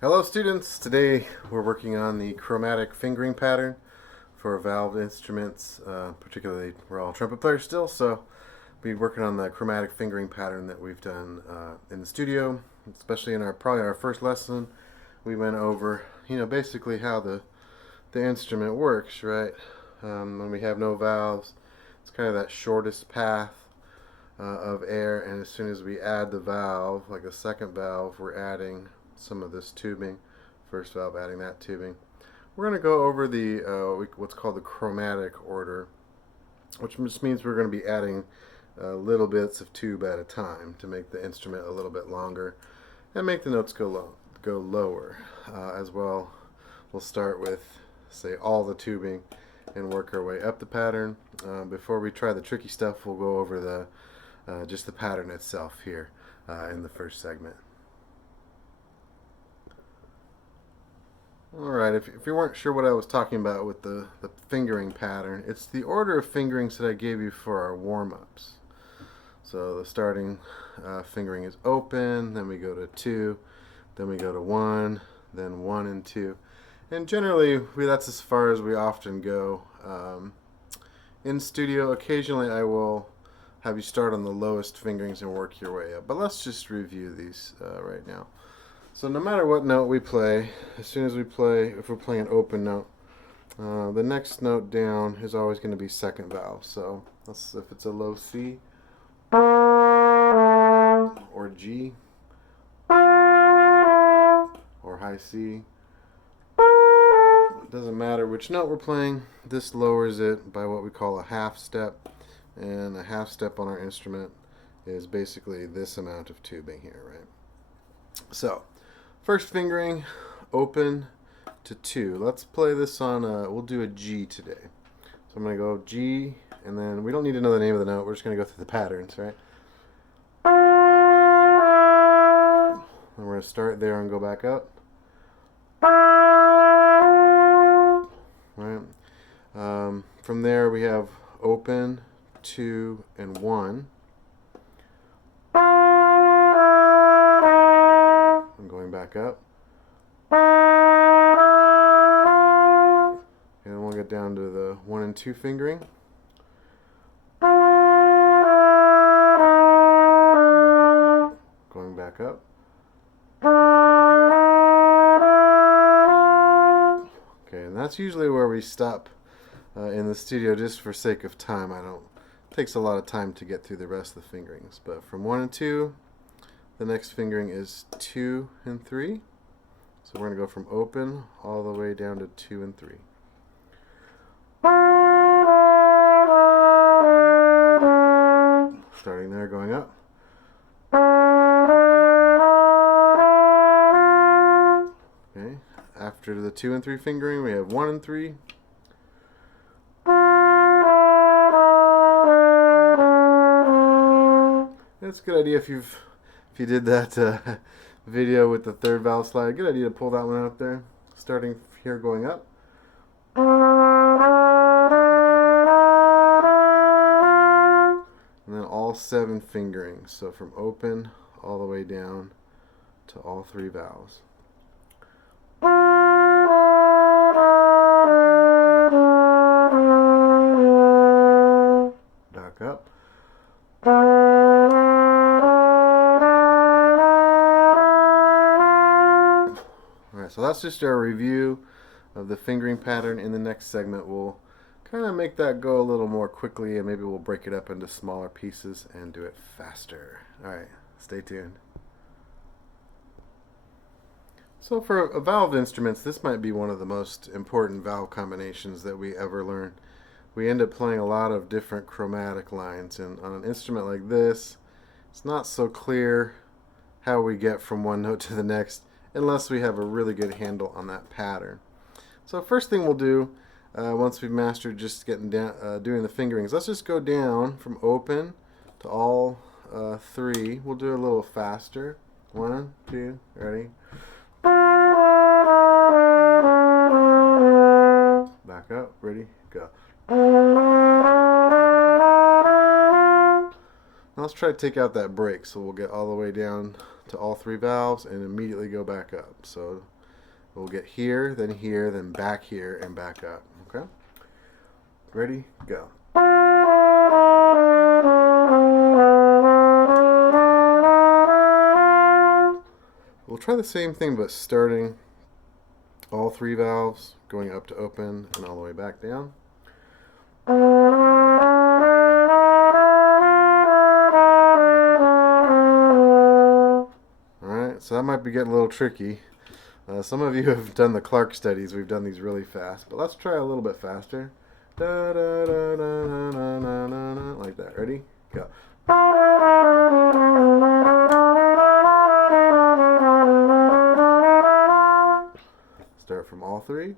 Hello students, today we're working on the chromatic fingering pattern for valve instruments, particularly we're all trumpet players still, so we'll be working on the chromatic fingering pattern that we've done in the studio, especially in probably our first lesson. We went over, basically how the instrument works, right? When we have no valves, it's kind of that shortest path of air, and as soon as we add the valve, like a second valve, we're adding some of this tubing. First valve, adding that tubing. We're going to go over the what's called the chromatic order, which just means we're going to be adding little bits of tube at a time to make the instrument a little bit longer and make the notes go lower. As well, we'll start with, say, all the tubing and work our way up the pattern. Before we try the tricky stuff, we'll go over just the pattern itself here in the first segment. Alright, if you weren't sure what I was talking about with the fingering pattern, it's the order of fingerings that I gave you for our warm-ups. So the starting fingering is open, then we go to 2, then we go to 1, then 1 and 2. And generally, that's as far as we often go. In studio, occasionally I will have you start on the lowest fingerings and work your way up. But let's just review these right now. So no matter what note we play, as soon as we play, if we're playing an open note, the next note down is always going to be second valve. So if it's a low C or G or high C, it doesn't matter which note we're playing, this lowers it by what we call a half step. And a half step on our instrument is basically this amount of tubing here, right? So first fingering, open to 2. Let's play this on, we'll do a G today. So I'm going to go G, and then we don't need to know the name of the note. We're just going to go through the patterns, right? And we're going to start there and go back up. Right. From there we have open, 2, and 1. I'm going back up. And we'll get down to the 1 and 2 fingering. Going back up. Okay, and that's usually where we stop in the studio just for sake of time. It takes a lot of time to get through the rest of the fingerings. But from 1 and 2, the next fingering is 2 and 3. So we're going to go from open all the way down to 2 and 3. Starting there, going up. Okay. After the 2 and 3 fingering, we have 1 and 3. It's a good idea if you did that video with the third valve slide. Good idea to pull that one out there. Starting here, going up. And then all 7 fingerings. So from open all the way down to all 3 valves. Back up. Alright, so that's just our review of the fingering pattern. In the next segment, we'll kind of make that go a little more quickly, and maybe we'll break it up into smaller pieces and do it faster. Alright, stay tuned. So for valve instruments, this might be one of the most important valve combinations that we ever learn. We end up playing a lot of different chromatic lines, and on an instrument like this, it's not so clear how we get from one note to the next unless we have a really good handle on that pattern. So first thing we'll do, once we've mastered just getting down, doing the fingerings, let's just go down from open to all 3. We'll do a little faster. 1, 2, ready? Back up, ready, go. Now let's try to take out that break, so we'll get all the way down to all three valves and immediately go back up. So we'll get here, then back here, and back up. Okay? Ready? Go. We'll try the same thing, but starting all three valves, going up to open, and all the way back down. Alright, so that might be getting a little tricky. Some of you have done the Clark studies. We've done these really fast, but let's try a little bit faster. Da, da, da, da, da, da, da, da, da, like that. Ready? Go. Start from all three.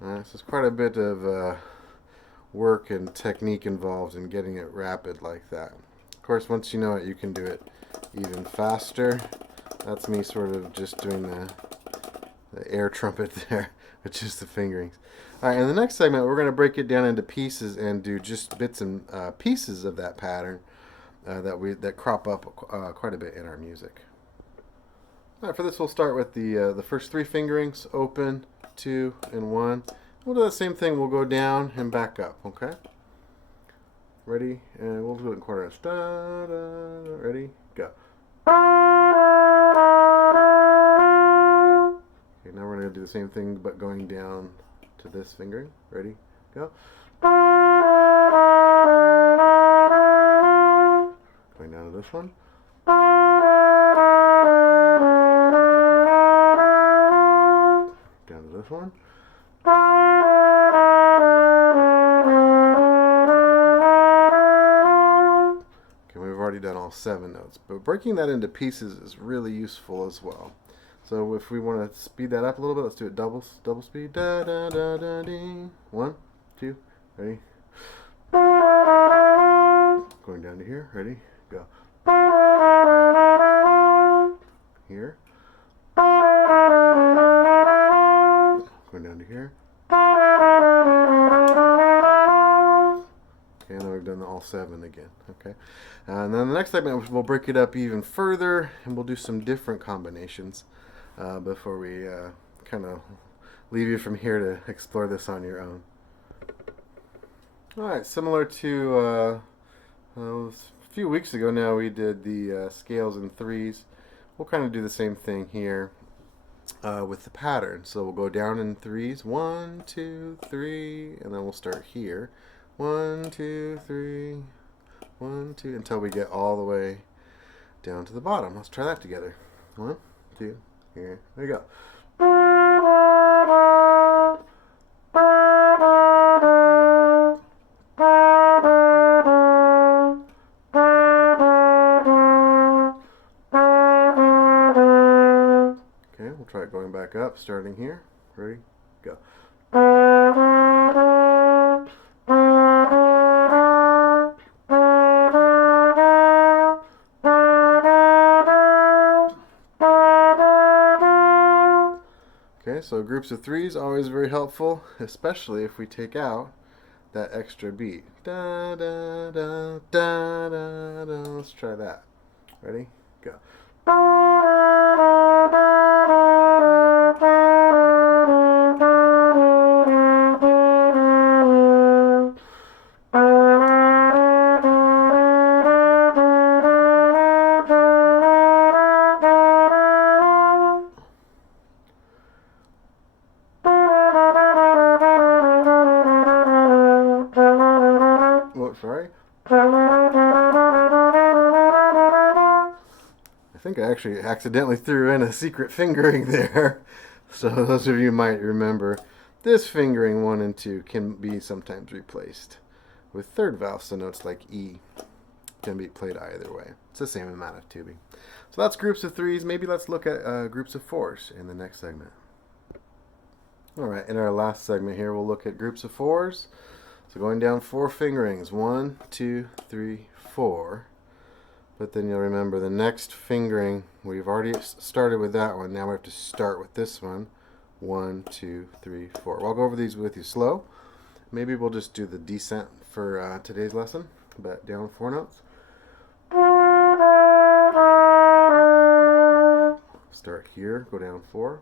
Alright, so there's quite a bit of work and technique involved in getting it rapid like that. Of course, once you know it, you can do it even faster. That's me sort of just doing the air trumpet there, which is the fingerings. Alright, in the next segment, we're going to break it down into pieces and do just bits and pieces of that pattern that crop up quite a bit in our music. Alright, for this we'll start with the first three fingerings, open, 2, and 1. We'll do the same thing. We'll go down and back up, okay? Ready? And we'll do it in quarters. Da, da, da. Ready? Go. Okay, now we're going to do the same thing, but going down to this fingering. Ready? Go. Going down to this one. Down to this one. Okay, we've already done all 7 notes, but breaking that into pieces is really useful as well. So if we want to speed that up a little bit, let's do it double speed. Da da da da dee. 1, 2, ready? Going down to here. Ready? Go. Here. Going down to here. Okay, and then we've done all 7 again. Okay, and then the next segment we'll break it up even further, and we'll do some different combinations before we kind of leave you from here to explore this on your own. All right, similar to a few weeks ago now, we did the scales in threes. We'll kind of do the same thing here with the pattern. So we'll go down in threes, 1, 2, 3, and then we'll start here. 1, 2, 3, 1, 2, until we get all the way down to the bottom. Let's try that together. 1, 2, here we go. Okay, we'll try it going back up, starting here. Ready? Go. Okay, so groups of threes always very helpful, especially if we take out that extra beat. Da da da da da da. Let's try that. Ready? Go. Sorry. I think I actually accidentally threw in a secret fingering there. So those of you might remember, this fingering 1 and 2 can be sometimes replaced with third valve, so notes like E can be played either way. It's the same amount of tubing. So that's groups of threes. Maybe let's look at groups of fours in the next segment. Alright, in our last segment here, we'll look at groups of fours. So going down 4 fingerings, 1, 2, 3, 4. But then you'll remember the next fingering, we've already started with that one. Now we have to start with this one. 1, 2, 3, 4. Well, I'll go over these with you slow. Maybe we'll just do the descent for today's lesson, but down 4 notes. Start here, go down 4.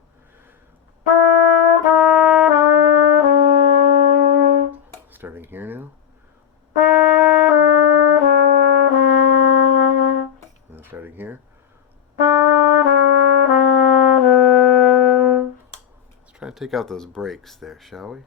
Starting here now. And then starting here. Let's try and take out those breaks there, shall we?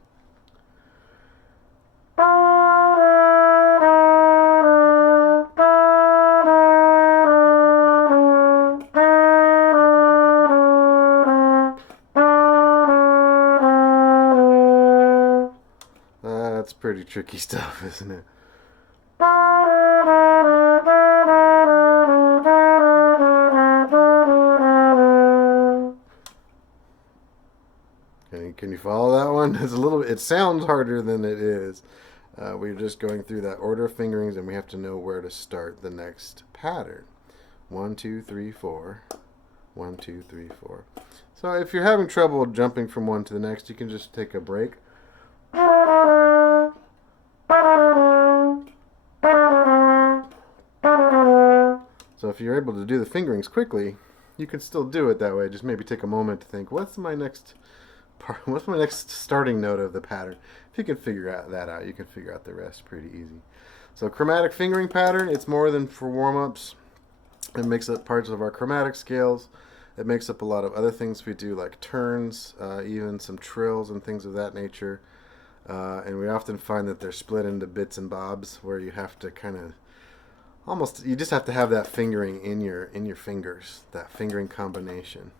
That's pretty tricky stuff, isn't it? Can you follow that one? It's a little. It sounds harder than it is. We're just going through that order of fingerings, and we have to know where to start the next pattern. 1, 2, 3, 4. 1, 2, 3, 4. So if you're having trouble jumping from one to the next, you can just take a break. So if you're able to do the fingerings quickly, you can still do it that way. Just maybe take a moment to think, what's my next starting note of the pattern? If you can figure that out, you can figure out the rest pretty easy. So chromatic fingering pattern, it's more than for warm-ups. It makes up parts of our chromatic scales. It makes up a lot of other things we do, like turns, even some trills and things of that nature. And we often find that they're split into bits and bobs, where you have to kind of you just have to have that fingering in your fingers, that fingering combination,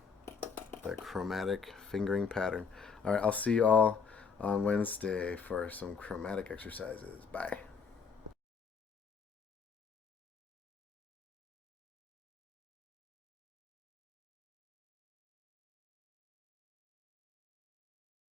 that chromatic fingering pattern. All right, I'll see you all on Wednesday for some chromatic exercises. Bye.